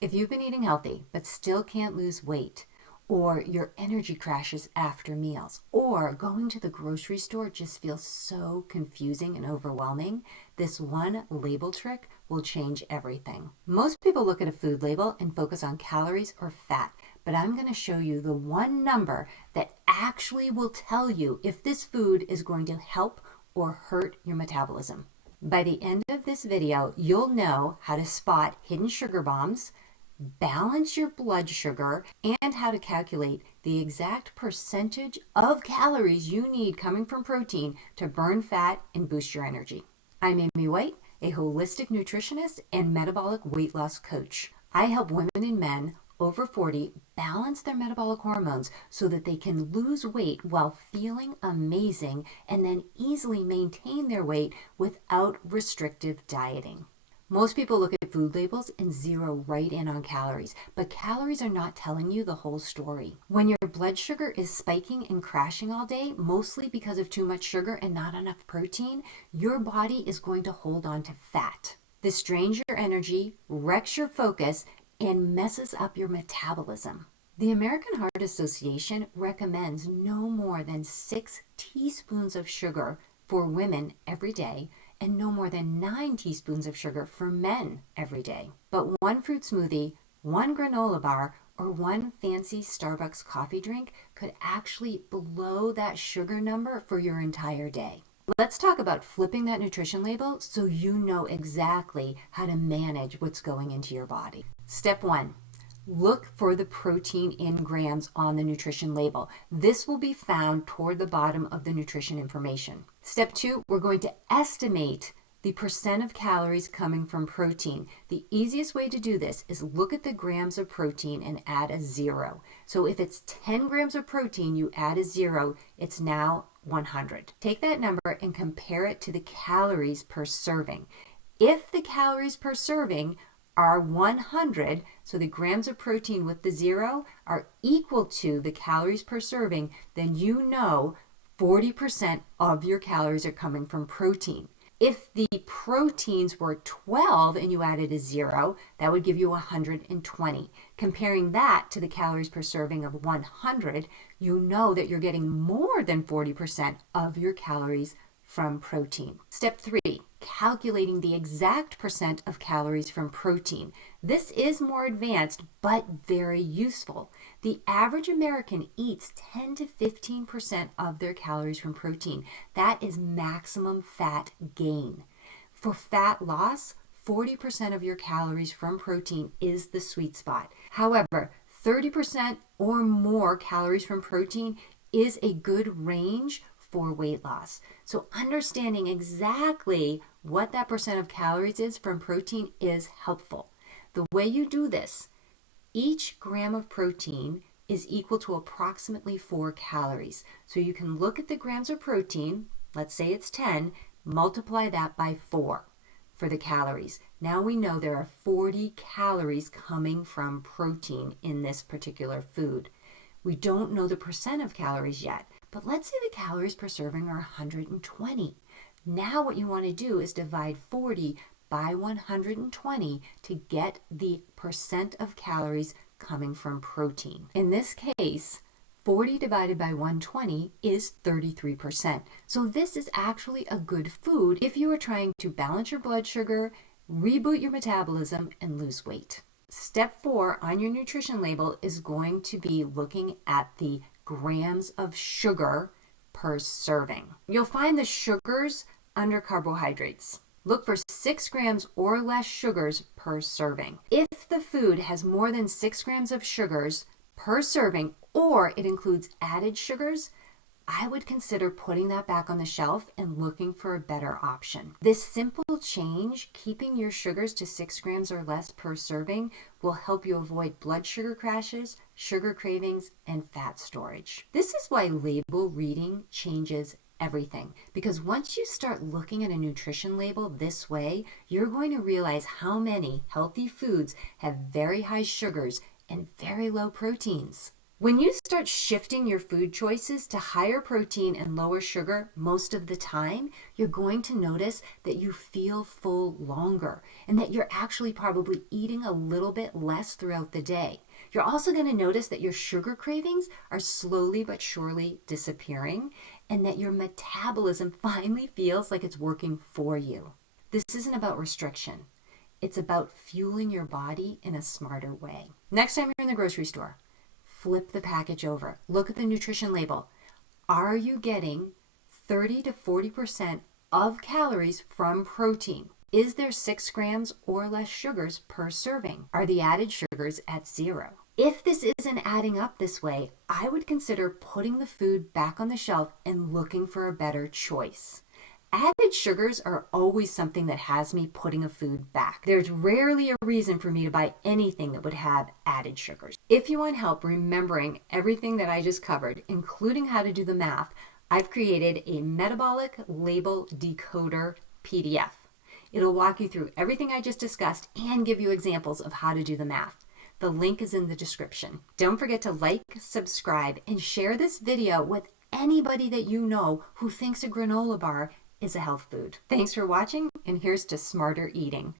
If you've been eating healthy but still can't lose weight, or your energy crashes after meals, or going to the grocery store just feels so confusing and overwhelming, this one label trick will change everything. Most people look at a food label and focus on calories or fat, but I'm going to show you the one number that actually will tell you if this food is going to help or hurt your metabolism. By the end of this video, you'll know how to spot hidden sugar bombs, balance your blood sugar, and how to calculate the exact percentage of calories you need coming from protein to burn fat and boost your energy. I'm Amy White, a holistic nutritionist and metabolic weight loss coach. I help women and men over 40 balance their metabolic hormones so that they can lose weight while feeling amazing and then easily maintain their weight without restrictive dieting. Most people look at food labels and zero right in on calories, but calories are not telling you the whole story. When your blood sugar is spiking and crashing all day, mostly because of too much sugar and not enough protein, your body is going to hold on to fat. This drains your energy, wrecks your focus, and messes up your metabolism. The American Heart Association recommends no more than 6 teaspoons of sugar for women every day, and no more than 9 teaspoons of sugar for men every day. But one fruit smoothie, one granola bar, or one fancy Starbucks coffee drink could actually blow that sugar number for your entire day. Let's talk about flipping that nutrition label so you know exactly how to manage what's going into your body. Step 1. Look for the protein in grams on the nutrition label. This will be found toward the bottom of the nutrition information. Step 2, we're going to estimate the percent of calories coming from protein. The easiest way to do this is look at the grams of protein and add a 0. So if it's 10 grams of protein, you add a 0, it's now 100. Take that number and compare it to the calories per serving. If the calories per serving are 100, so the grams of protein with the 0 are equal to the calories per serving, then you know 40% of your calories are coming from protein. If the proteins were 12 and you added a 0, that would give you 120. Comparing that to the calories per serving of 100, you know that you're getting more than 40% of your calories from protein. Step 3, calculating the exact percent of calories from protein. This is more advanced, but very useful. The average American eats 10 to 15% of their calories from protein. That is maximum fat gain. For fat loss, 40% of your calories from protein is the sweet spot. However, 30% or more calories from protein is a good range for weight loss. So understanding exactly what that percent of calories is from protein is helpful. The way you do this, each gram of protein is equal to approximately 4 calories. So you can look at the grams of protein, let's say it's 10, multiply that by 4 for the calories. Now we know there are 40 calories coming from protein in this particular food. We don't know the percent of calories yet, but let's say the calories per serving are 120. Now what you want to do is divide 40 by 120 to get the percent of calories coming from protein. In this case, 40 divided by 120 is 33%. So this is actually a good food if you are trying to balance your blood sugar, reboot your metabolism, and lose weight. Step 4 on your nutrition label is going to be looking at the grams of sugar per serving. You'll find the sugars under carbohydrates. Look for 6 grams or less sugars per serving. If the food has more than 6 grams of sugars per serving, or it includes added sugars, I would consider putting that back on the shelf and looking for a better option. This simple change, keeping your sugars to 6 grams or less per serving, will help you avoid blood sugar crashes, sugar cravings, and fat storage. This is why label reading changes everything, because once you start looking at a nutrition label this way, you're going to realize how many healthy foods have very high sugars and very low proteins. When you start shifting your food choices to higher protein and lower sugar most of the time, you're going to notice that you feel full longer and that you're actually probably eating a little bit less throughout the day. You're also going to notice that your sugar cravings are slowly but surely disappearing and that your metabolism finally feels like it's working for you. This isn't about restriction. It's about fueling your body in a smarter way. Next time you're in the grocery store, flip the package over. Look at the nutrition label. Are you getting 30 to 40% of calories from protein? Is there 6 grams or less sugars per serving? Are the added sugars at 0? If this isn't adding up this way, I would consider putting the food back on the shelf and looking for a better choice. Added sugars are always something that has me putting a food back. There's rarely a reason for me to buy anything that would have added sugars. If you want help remembering everything that I just covered, including how to do the math, I've created a metabolic label decoder PDF. It'll walk you through everything I just discussed and give you examples of how to do the math. The link is in the description. Don't forget to like, subscribe, and share this video with anybody that you know who thinks a granola bar is a health food. Thanks for watching, and here's to smarter eating.